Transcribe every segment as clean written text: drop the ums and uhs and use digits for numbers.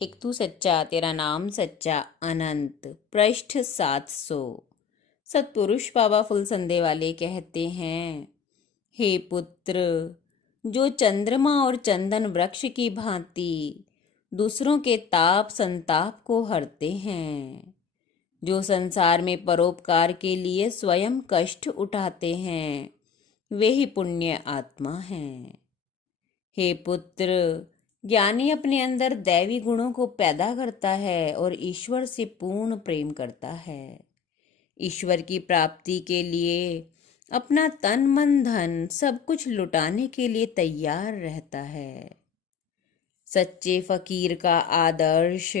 एक तू सच्चा तेरा नाम सच्चा अनंत पृष्ठ 700। सतपुरुष बाबा फुलसंदे वाले कहते हैं, हे पुत्र, जो चंद्रमा और चंदन वृक्ष की भांति दूसरों के ताप संताप को हरते हैं, जो संसार में परोपकार के लिए स्वयं कष्ट उठाते हैं, वे ही पुण्य आत्मा हैं। हे पुत्र, ज्ञानी अपने अंदर दैवी गुणों को पैदा करता है और ईश्वर से पूर्ण प्रेम करता है। ईश्वर की प्राप्ति के लिए अपना तन मन धन सब कुछ लुटाने के लिए तैयार रहता है। सच्चे फकीर का आदर्श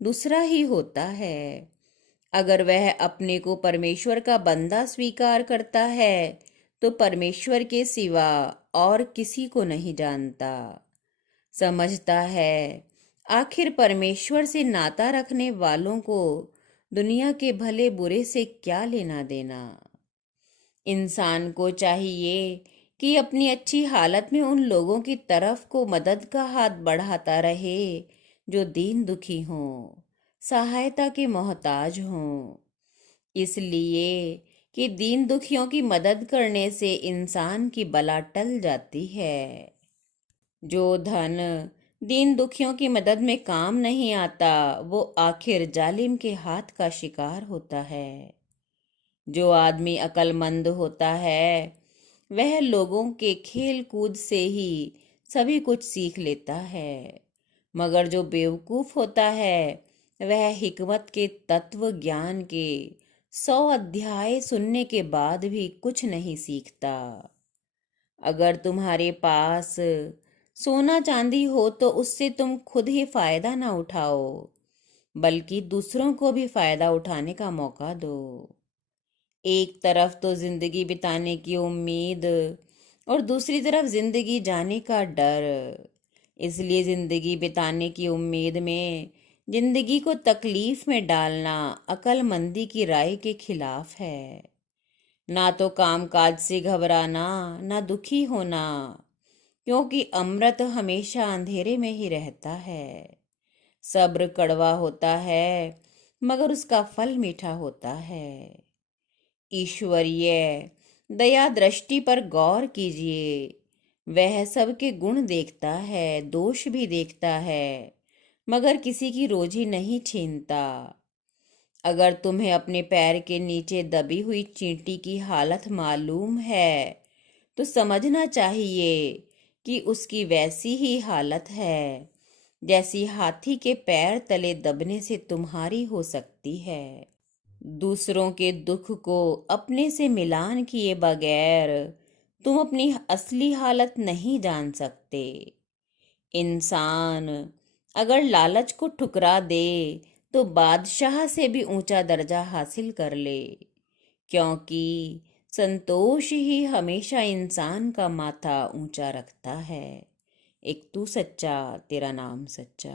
दूसरा ही होता है। अगर वह अपने को परमेश्वर का बंदा स्वीकार करता है तो परमेश्वर के सिवा और किसी को नहीं जानता। समझता है आखिर परमेश्वर से नाता रखने वालों को दुनिया के भले बुरे से क्या लेना देना। इंसान को चाहिए कि अपनी अच्छी हालत में उन लोगों की तरफ को मदद का हाथ बढ़ाता रहे जो दीन दुखी हों, सहायता के मोहताज हों। इसलिए कि दीन दुखियों की मदद करने से इंसान की बला टल जाती है। जो धन दीन दुखियों की मदद में काम नहीं आता, वो आखिर जालिम के हाथ का शिकार होता है। जो आदमी अक्लमंद होता है, वह लोगों के खेल कूद से ही सभी कुछ सीख लेता है, मगर जो बेवकूफ होता है वह हिकमत के तत्व ज्ञान के 100 अध्याय सुनने के बाद भी कुछ नहीं सीखता। अगर तुम्हारे पास सोना चांदी हो तो उससे तुम खुद ही फायदा ना उठाओ, बल्कि दूसरों को भी फायदा उठाने का मौका दो। एक तरफ तो जिंदगी बिताने की उम्मीद और दूसरी तरफ जिंदगी जाने का डर। इसलिए जिंदगी बिताने की उम्मीद में जिंदगी को तकलीफ में डालना अक्लमंदी की राय के खिलाफ है। ना तो कामकाज से घबराना, ना दुखी होना, क्योंकि अमृत हमेशा अंधेरे में ही रहता है। सब्र कड़वा होता है मगर उसका फल मीठा होता है। ईश्वरीय दया दृष्टि पर गौर कीजिए। वह सबके गुण देखता है, दोष भी देखता है, मगर किसी की रोजी नहीं छीनता। अगर तुम्हें अपने पैर के नीचे दबी हुई चींटी की हालत मालूम है तो समझना चाहिए कि उसकी वैसी ही हालत है जैसी हाथी के पैर तले दबने से तुम्हारी हो सकती है। दूसरों के दुख को अपने से मिलान किए बगैर तुम अपनी असली हालत नहीं जान सकते। इंसान अगर लालच को ठुकरा दे तो बादशाह से भी ऊंचा दर्जा हासिल कर ले, क्योंकि संतोष ही हमेशा इंसान का माथा ऊंचा रखता है। एक तू सच्चा तेरा नाम सच्चा।